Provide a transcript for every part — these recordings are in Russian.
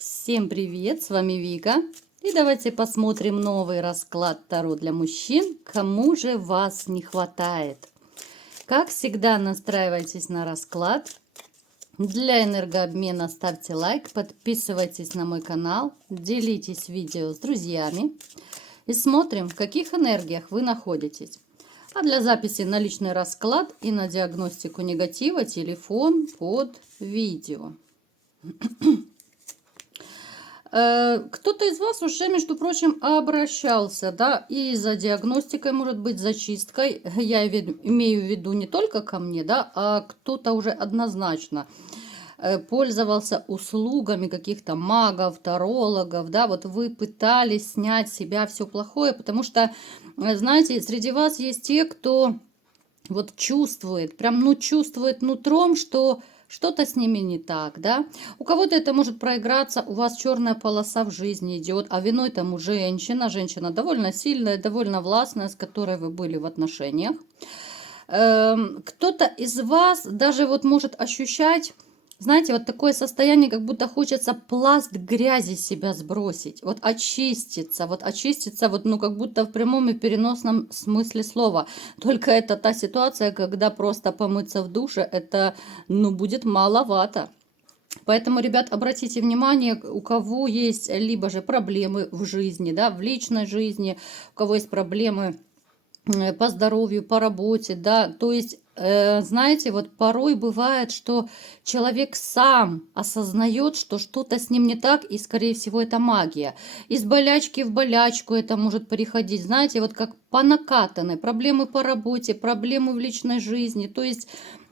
Всем привет, с вами Вика. И давайте посмотрим новый расклад Таро для мужчин. Кому же вас не хватает? Как всегда, настраивайтесь на расклад. Для энергообмена ставьте лайк, подписывайтесь на мой канал, делитесь видео с друзьями. И смотрим, в каких энергиях вы находитесь. А для записи на личный расклад и на диагностику негатива телефон под видео. Кто-то из вас уже, между прочим, обращался, да, и за диагностикой, может быть, за чисткой. Я имею в виду не только ко мне, да, а кто-то уже однозначно пользовался услугами каких-то магов, тарологов, да, вот вы пытались снять с себя все плохое, потому что, знаете, среди вас есть те, кто вот чувствует, прям, ну, чувствует нутром, что что-то с ними не так, да. У кого-то это может проиграться, у вас черная полоса в жизни идет, а виной тому женщина. Женщина довольно сильная, довольно властная, с которой вы были в отношениях. Кто-то из вас даже вот может ощущать, знаете, вот такое состояние, как будто хочется пласт грязи с себя сбросить, вот очиститься, вот, ну, как будто в прямом и переносном смысле слова. Только это та ситуация, когда просто помыться в душе, это, ну, будет маловато. Поэтому, ребят, обратите внимание, у кого есть либо же проблемы в жизни, да, в личной жизни, у кого есть проблемы по здоровью, по работе, да, то есть, знаете, вот порой бывает, что человек сам осознает, что что-то с ним не так, и, скорее всего, это магия. Из болячки в болячку это может переходить, знаете, вот как по накатанной, проблемы по работе, проблемы в личной жизни, то есть,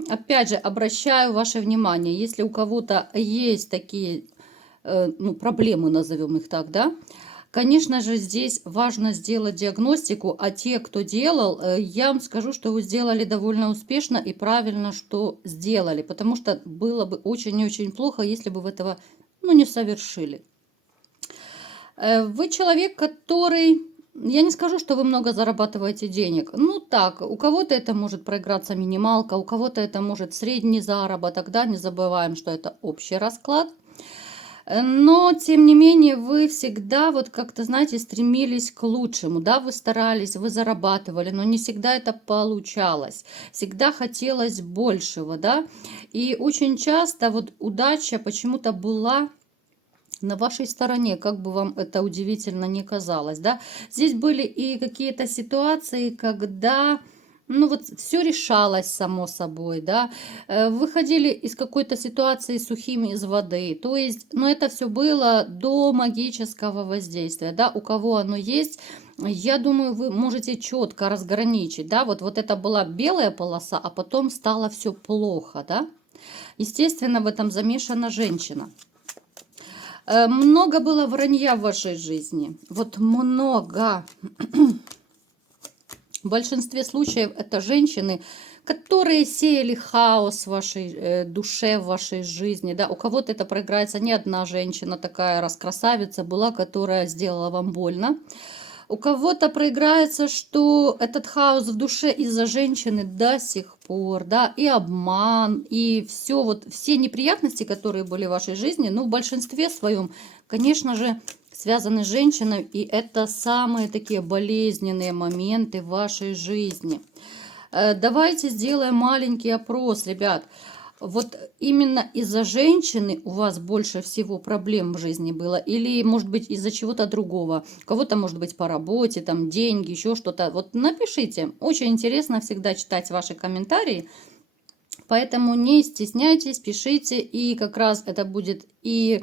опять же, обращаю ваше внимание, если у кого-то есть такие, ну, проблемы, назовем их так, да. Конечно же, здесь важно сделать диагностику, а те, кто делал, я вам скажу, что вы сделали довольно успешно и правильно, что сделали, потому что было бы очень и очень плохо, если бы вы этого, ну, не совершили. Вы человек, который, я не скажу, что вы много зарабатываете денег, ну так, у кого-то это может проиграться минималка, у кого-то это может средний заработок, да, не забываем, что это общий расклад. Но, тем не менее, вы всегда вот как-то, знаете, стремились к лучшему, да, вы старались, вы зарабатывали, но не всегда это получалось. Всегда хотелось большего, да. И очень часто вот удача почему-то была на вашей стороне, как бы вам это удивительно не казалось, да. Здесь были и какие-то ситуации, когда, ну вот, все решалось само собой, да. Выходили из какой-то ситуации сухими из воды. То есть, ну, это все было до магического воздействия, да. У кого оно есть, я думаю, вы можете четко разграничить, да. Вот это была белая полоса, а потом стало все плохо, да. Естественно, в этом замешана женщина. Много было вранья в вашей жизни. Вот много. В большинстве случаев это женщины, которые сеяли хаос в вашей душе, в вашей жизни. Да? У кого-то это проиграется не одна женщина, такая раскрасавица была, которая сделала вам больно. У кого-то проиграется, что этот хаос в душе из-за женщины до сих пор, да, и обман, и все, вот все неприятности, которые были в вашей жизни, ну, в большинстве своем, конечно же, связаны с женщиной, и это самые такие болезненные моменты в вашей жизни. Давайте сделаем маленький опрос, ребят. Вот именно из-за женщины у вас больше всего проблем в жизни было? Или, может быть, из-за чего-то другого? У кого-то, может быть, по работе, там, деньги, еще что-то. Вот напишите. Очень интересно всегда читать ваши комментарии. Поэтому не стесняйтесь, пишите. И как раз это будет и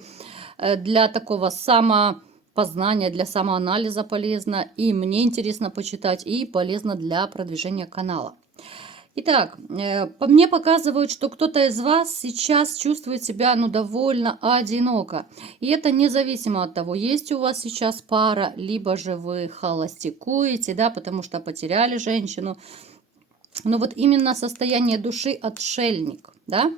для такого самопознания, для самоанализа полезно. И мне интересно почитать, и полезно для продвижения канала. Итак, по мне показывают, что кто-то из вас сейчас чувствует себя, ну, довольно одиноко. И это независимо от того, есть у вас сейчас пара, либо же вы холостякуете, да, потому что потеряли женщину. Но вот именно состояние души отшельник, да,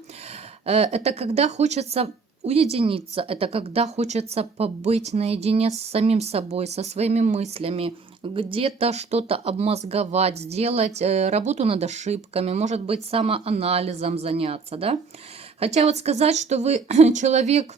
это когда хочется уединиться, это когда хочется побыть наедине с самим собой, со своими мыслями, где-то что-то обмозговать, сделать работу над ошибками, может быть, самоанализом заняться, да. Хотя вот сказать, что вы человек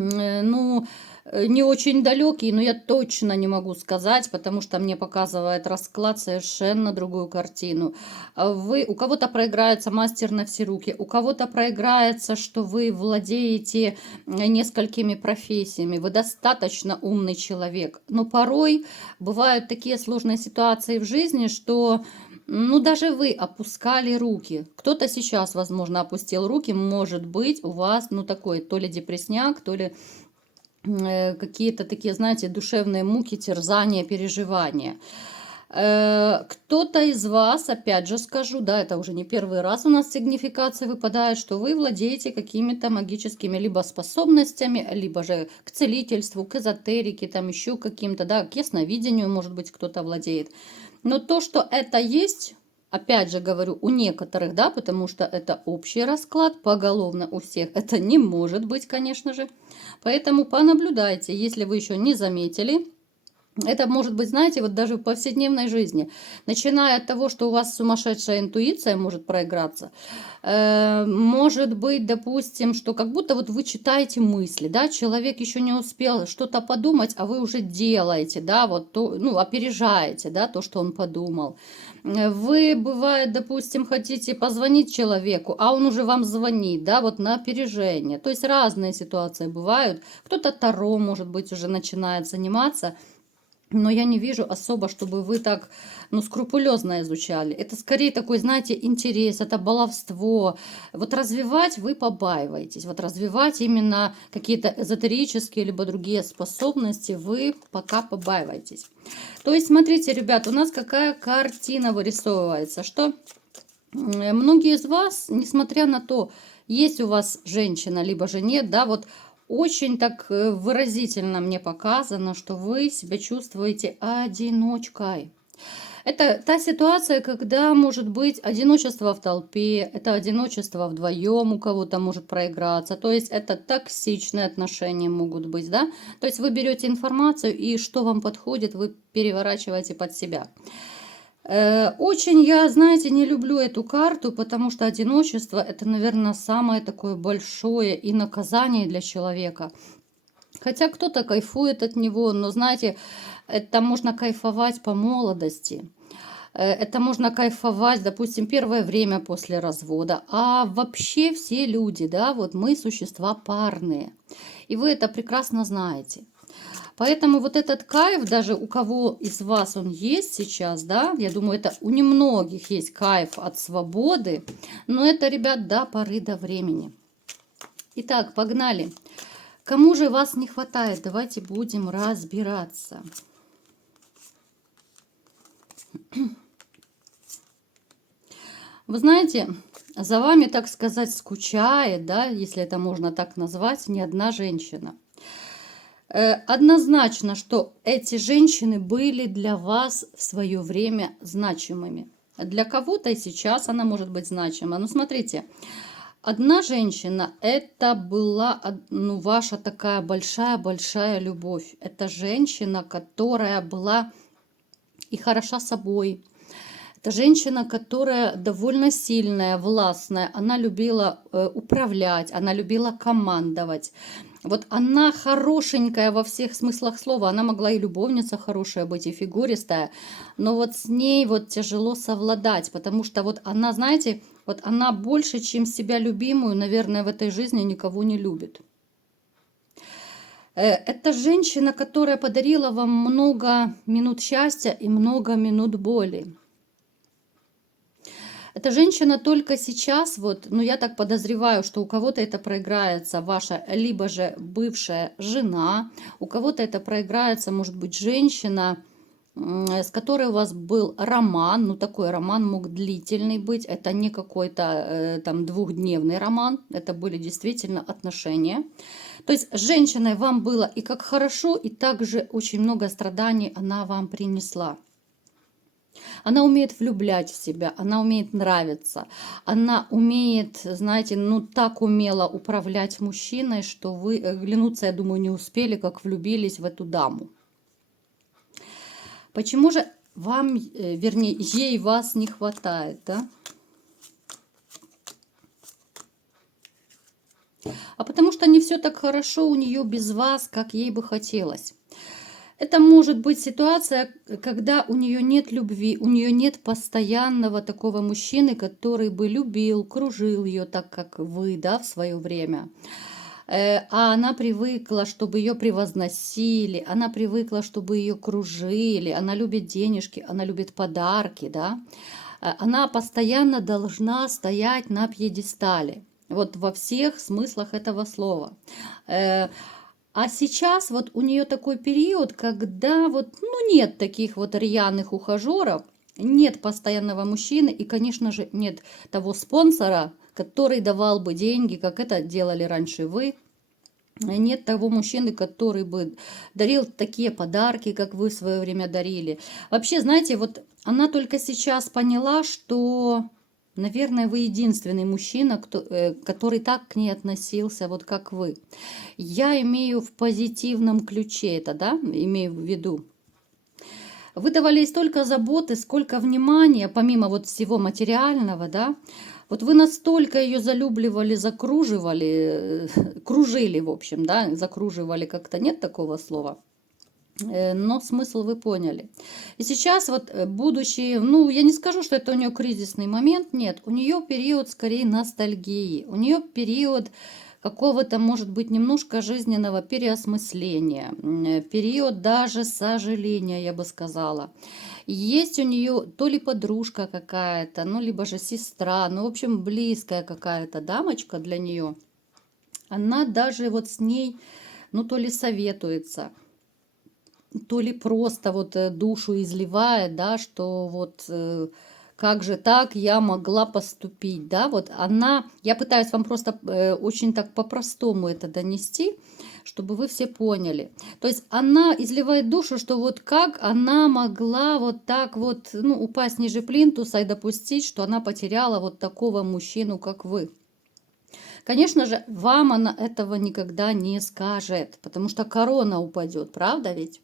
ну, не очень далекий, но я точно не могу сказать, потому что мне показывает расклад совершенно другую картину. У кого-то проиграется мастер на все руки, у кого-то проиграется, что вы владеете несколькими профессиями, вы достаточно умный человек. Но порой бывают такие сложные ситуации в жизни, что ну, даже вы опускали руки. Кто-то сейчас, возможно, опустил руки. Может быть, у вас, ну, такой то ли депресняк, то ли какие-то такие, знаете, душевные муки, терзания, переживания. Кто-то из вас, опять же скажу, да, это уже не первый раз у нас сигнификация выпадает, что вы владеете какими-то магическими либо способностями, либо же к целительству, к эзотерике, там еще каким-то, да, к ясновидению, может быть, кто-то владеет. Но то, что это есть, опять же говорю, у некоторых, да, потому что это общий расклад, поголовно у всех это не может быть, конечно же. Поэтому понаблюдайте, если вы еще не заметили. Это может быть, знаете, вот даже в повседневной жизни. Начиная от того, что у вас сумасшедшая интуиция может проиграться. Может быть, допустим, что как будто вот вы читаете мысли, да, человек еще не успел что-то подумать, а вы уже делаете, да, вот то, ну, опережаете, да, то, что он подумал. Вы, бывает, допустим, хотите позвонить человеку, а он уже вам звонит, да, вот на опережение. То есть разные ситуации бывают. Кто-то таро, может быть, уже начинает заниматься. Но я не вижу особо, чтобы вы так, ну, скрупулезно изучали. Это скорее такой, знаете, интерес, это баловство. Вот развивать вы побаиваетесь. Вот развивать именно какие-то эзотерические либо другие способности вы пока побаиваетесь. То есть, смотрите, ребят, у нас какая картина вырисовывается, что многие из вас, несмотря на то, есть у вас женщина, либо же нет, да, вот очень так выразительно мне показано, что вы себя чувствуете одиночкой. Это та ситуация, когда может быть одиночество в толпе, это одиночество вдвоем у кого-то может проиграться. То есть это токсичные отношения могут быть, да. То есть вы берете информацию и что вам подходит, вы переворачиваете под себя. Очень я, знаете, не люблю эту карту, потому что одиночество это, наверное, самое такое большое и наказание для человека. Хотя кто-то кайфует от него, но, знаете, это можно кайфовать по молодости. Это можно кайфовать, допустим, первое время после развода. А вообще все люди, да, вот мы существа парные. И вы это прекрасно знаете. Поэтому вот этот кайф, даже у кого из вас он есть сейчас, да, я думаю, это у немногих есть кайф от свободы, но это, ребят, до поры до времени. Итак, погнали. Кому же вас не хватает? Давайте будем разбираться. Вы знаете, за вами, так сказать, скучает, да, если это можно так назвать, не одна женщина. Однозначно, что эти женщины были для вас в свое время значимыми. Для кого-то и сейчас она может быть значима. Но смотрите, одна женщина это была, ну, ваша такая большая-большая любовь. Это женщина, которая была и хороша собой. Это женщина, которая довольно сильная, властная. Она любила управлять, она любила командовать. Вот она хорошенькая во всех смыслах слова. Она могла и любовница хорошая быть, и фигуристая. Но вот с ней вот тяжело совладать, потому что вот она, знаете, вот она больше, чем себя любимую, наверное, в этой жизни никого не любит. Это женщина, которая подарила вам много минут счастья и много минут боли. Эта женщина только сейчас, вот, ну я так подозреваю, что у кого-то это проиграется ваша, либо же бывшая жена, у кого-то это проиграется, может быть, женщина, с которой у вас был роман, ну такой роман мог длительный быть, это не какой-то там двухдневный роман, это были действительно отношения. То есть с женщиной вам было и как хорошо, и также очень много страданий она вам принесла. Она умеет влюблять в себя, она умеет нравиться, она умеет, знаете, ну так умело управлять мужчиной, что вы глянуться, я думаю, не успели, как влюбились в эту даму. Почему же вам, вернее, ей вас не хватает, да? а потому что не все так хорошо у нее без вас, как ей бы хотелось. Это может быть ситуация, когда у нее нет любви, у нее нет постоянного такого мужчины, который бы любил, кружил ее так, как вы, да, в свое время. А она привыкла, чтобы ее превозносили, она привыкла, чтобы ее кружили, она любит денежки, она любит подарки, да. Она постоянно должна стоять на пьедестале. Вот во всех смыслах этого слова. А сейчас вот у нее такой период, когда вот, ну, нет таких вот рьяных ухажеров, нет постоянного мужчины и, конечно же, нет того спонсора, который давал бы деньги, как это делали раньше вы. Нет того мужчины, который бы дарил такие подарки, как вы в свое время дарили. Вообще, знаете, вот она только сейчас поняла, что, наверное, вы единственный мужчина, который так к ней относился, вот как вы. Я имею в позитивном ключе это, да, имею в виду. Вы давали ей столько заботы, сколько внимания, помимо вот всего материального, да. Вот вы настолько ее залюбливали, закруживали, кружили, в общем, да, закруживали как-то, нет такого слова. Но смысл вы поняли. И сейчас вот, будучи, ну, я не скажу, что это у нее кризисный момент, нет, у нее период скорее ностальгии, у нее период какого-то, может быть, немножко жизненного переосмысления, период даже сожаления, я бы сказала. Есть у нее то ли подружка какая-то, ну, либо же сестра, ну, в общем, близкая какая-то дамочка для нее. Она даже вот с ней, ну, то ли советуется, то ли просто вот душу изливает, да, что вот как же так я могла поступить, да, вот она, я пытаюсь вам просто очень так по-простому это донести, чтобы вы все поняли. То есть она изливает душу, что вот как она могла вот так вот, ну, упасть ниже плинтуса и допустить, что она потеряла вот такого мужчину, как вы. Конечно же, вам она этого никогда не скажет, потому что корона упадет, правда ведь?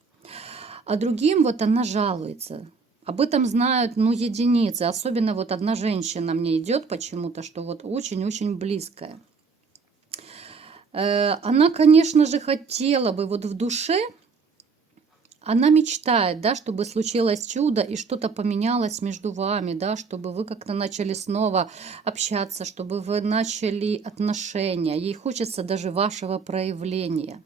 А другим вот она жалуется. Об этом знают, ну, единицы. Особенно вот одна женщина мне идет почему-то, что вот очень-очень близкая. Она, конечно же, хотела бы вот в душе, она мечтает, да, чтобы случилось чудо и что-то поменялось между вами, да, чтобы вы как-то начали снова общаться, чтобы вы начали отношения. Ей хочется даже вашего проявления.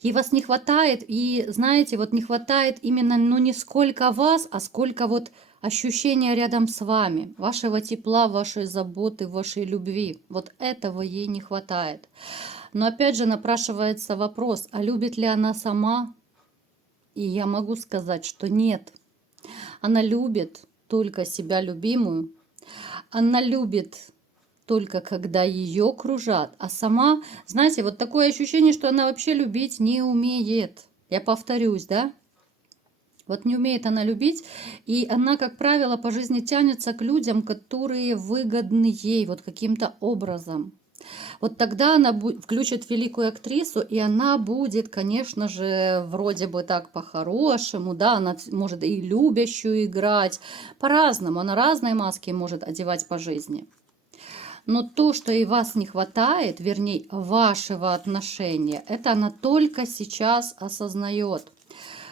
Ей вас не хватает, и знаете, вот не хватает именно, ну, не сколько вас, а сколько вот ощущения рядом с вами, вашего тепла, вашей заботы, вашей любви. Вот этого ей не хватает. Но опять же напрашивается вопрос, а любит ли она сама? И я могу сказать, что нет. Она любит только себя любимую. Она любит только когда ее кружат, а сама, знаете, вот такое ощущение, что она вообще любить не умеет. Я повторюсь, да? Вот не умеет она любить, и она, как правило, по жизни тянется к людям, которые выгодны ей вот каким-то образом. Вот тогда она включит великую актрису, и она будет, конечно же, вроде бы так по-хорошему, да, она может и любящую играть, по-разному, она разные маски может одевать по жизни. Но то, что и вас не хватает, вернее, вашего отношения, это она только сейчас осознает.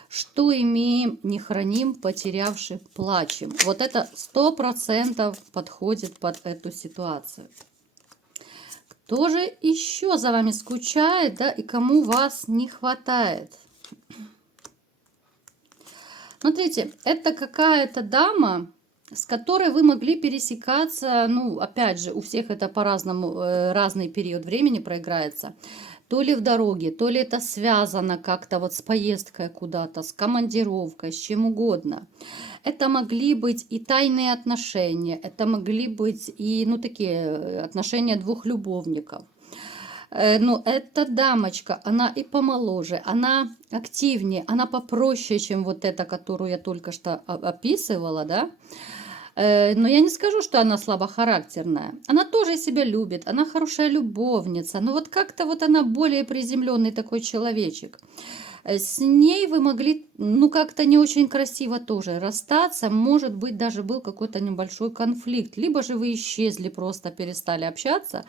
Что имеем, не храним, потерявши, плачем. Вот это 100% подходит под эту ситуацию. Кто же еще за вами скучает, да, и кому вас не хватает? Смотрите, это какая-то дама, с которой вы могли пересекаться, ну, опять же, у всех это по-разному, разный период времени проиграется. То ли в дороге, то ли это связано как-то вот с поездкой куда-то, с командировкой, с чем угодно. Это могли быть и тайные отношения, это могли быть и, ну, такие отношения двух любовников. Но эта дамочка, она и помоложе, она активнее, она попроще, чем вот эта, которую я только что описывала, да. Но я не скажу, что она слабохарактерная. Она тоже себя любит, она хорошая любовница, но вот как-то вот она более приземленный такой человечек. С ней вы могли, ну, как-то не очень красиво тоже расстаться. Может быть, даже был какой-то небольшой конфликт. Либо же вы исчезли, просто перестали общаться.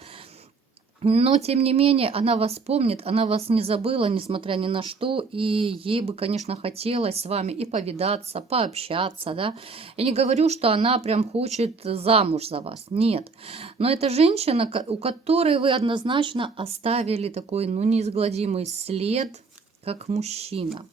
Но, тем не менее, она вас помнит, она вас не забыла, несмотря ни на что, и ей бы, конечно, хотелось с вами и повидаться, пообщаться, да. Я не говорю, что она прям хочет замуж за вас, нет. Но это женщина, у которой вы однозначно оставили такой, ну, неизгладимый след, как мужчина.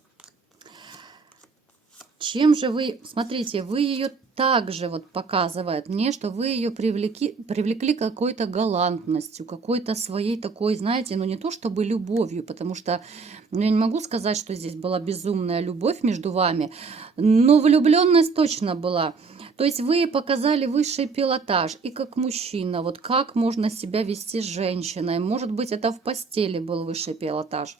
Чем же вы, смотрите, вы ее также вот показывает мне, что вы ее привлекли какой-то галантностью, какой-то своей такой, знаете, ну не то чтобы любовью, потому что ну, я не могу сказать, что здесь была безумная любовь между вами, но влюбленность точно была. То есть вы показали высший пилотаж и как мужчина, вот как можно себя вести с женщиной. Может быть, это в постели был высший пилотаж.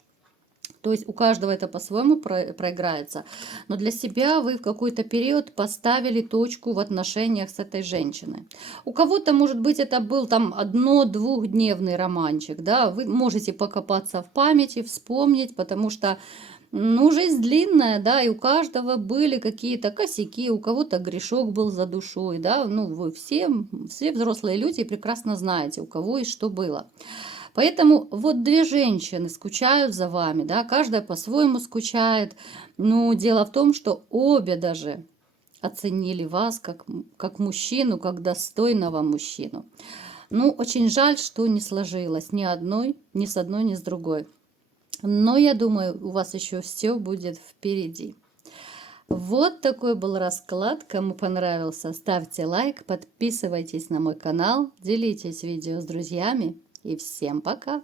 То есть у каждого это по-своему проиграется. Но для себя вы в какой-то период поставили точку в отношениях с этой женщиной. У кого-то, может быть, это был там одно-двухдневный романчик. Да? Вы можете покопаться в памяти, вспомнить, потому что ну, жизнь длинная, да, и у каждого были какие-то косяки, у кого-то грешок был за душой, да, ну, вы все взрослые люди прекрасно знаете, у кого и что было. Поэтому вот две женщины скучают за вами, да, каждая по-своему скучает. Но дело в том, что обе даже оценили вас как мужчину, как достойного мужчину. Ну, очень жаль, что не сложилось ни одной, ни с одной, ни с другой. Но я думаю, у вас еще все будет впереди. Вот такой был расклад. Кому понравился, ставьте лайк, подписывайтесь на мой канал, делитесь видео с друзьями. И всем пока!